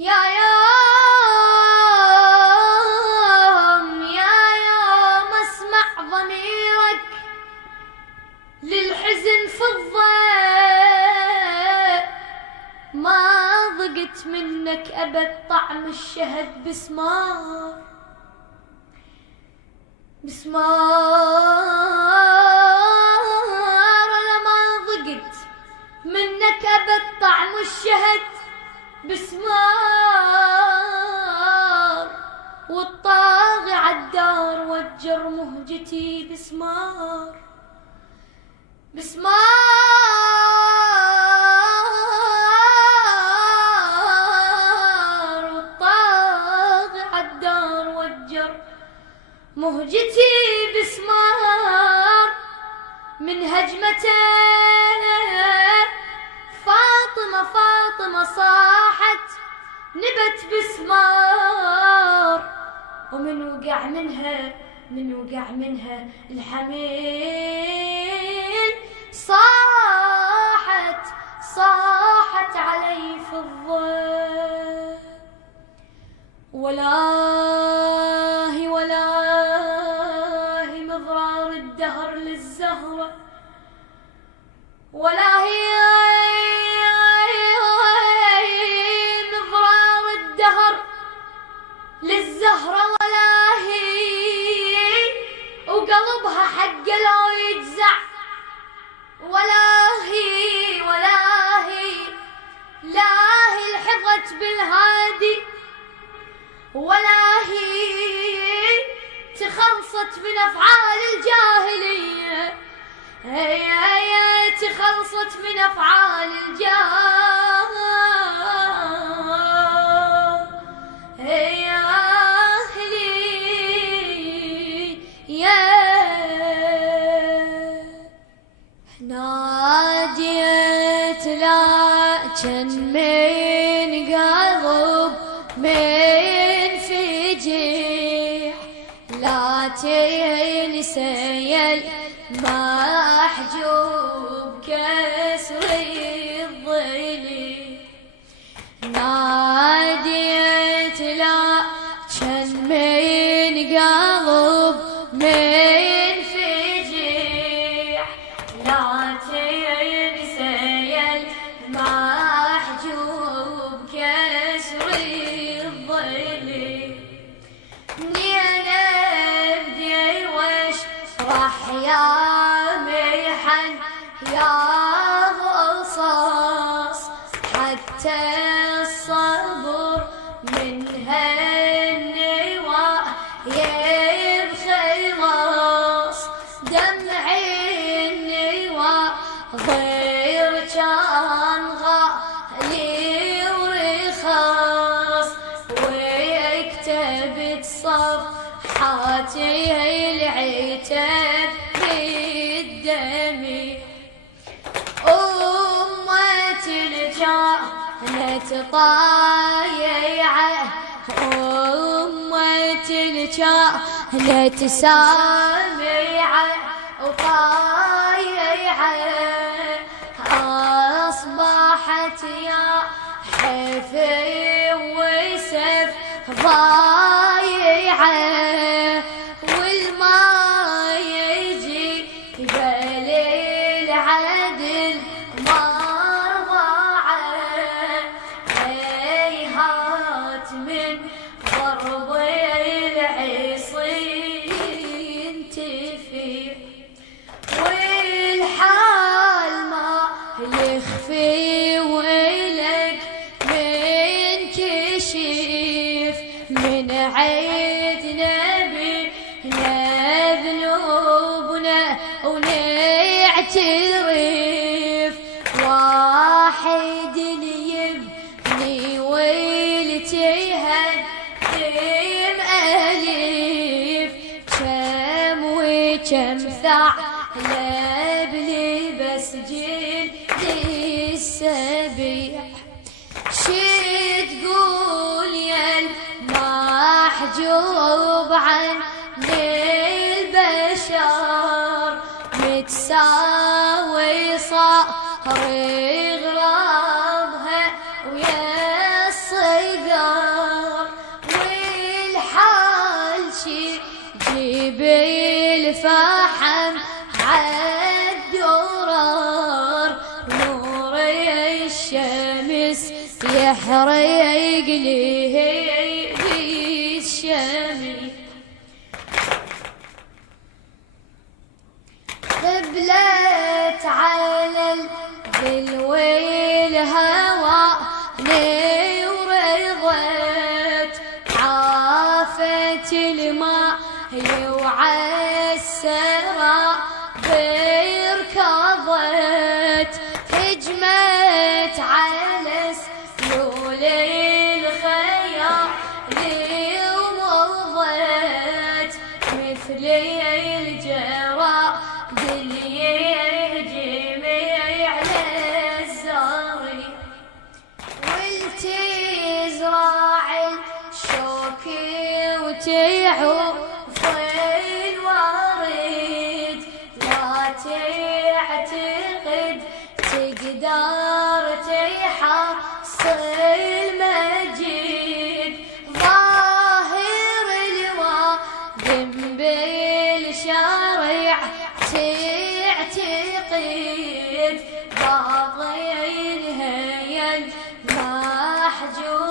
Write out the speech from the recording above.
يا يوم اسمع ضميرك للحزن فضة، ما ضقت منك أبد طعم الشهد بسمار أنا ما ضقت منك أبد طعم الشهد بسمار، والطاغي عالدار وجر مهجتي بسمار والطاغي عالدار وجر مهجتي بسمار. من هجمتين فاطمة صاحت نبت بسمار، ومن وقع منها الحميل صاحت علي في الظل. والله مضرار الدهر للزهرة، والله مضرار الدهر للزهرة، والله وقلبها حق لو يجزع، والله الحظت بالهادي، والله تخلصت من أفعال الجاهلية، تخلصت من أفعال ناديت لكن من قلب من فجيح، لا تنسي المحجوب كسر الظلي. ناديت لكن من قلب من فجيح، لا تنسي المحجوب كسر الظلي. منين ابدي واشرح يا محن يا غصاص، حتى الصبر من هالنواة يبخلص، دمعي النواة غير كان غالي ورخاص، وكتبت صفحاتي العتاب بالدمي. أمة الجهل طايعة، أمة الجهل سامعة وطايعة، أصبحت يا حفي وسف ضايعة، والما يجي قبل العدل ما رضعه، هيهات من ضرب العصي ينتفي، والحال ما يخفي ولك من كشف، من عيد نبينا ذنوبنا ونعترف، واحد يبني والتهدم ألف، كم وكم ثعلب لبس جلد السبيع. شي تقول يا المحجوب عن البشر، متساوي صار غرابها ويا الصغار. الشمس يحرق لي الشمس. قبلت على الذل والهوى لي ورضت عافت الماء وعالسرى بركضت هجمت على سلول الخيال ومضت مثل الجرى اللي يهجم على الزاري والتزرع الشوك وتعوف الورد لا تعتقد تقدر تحصل مجيد ظاهر الوادم بالشرع تعتقد باطنها المحجوب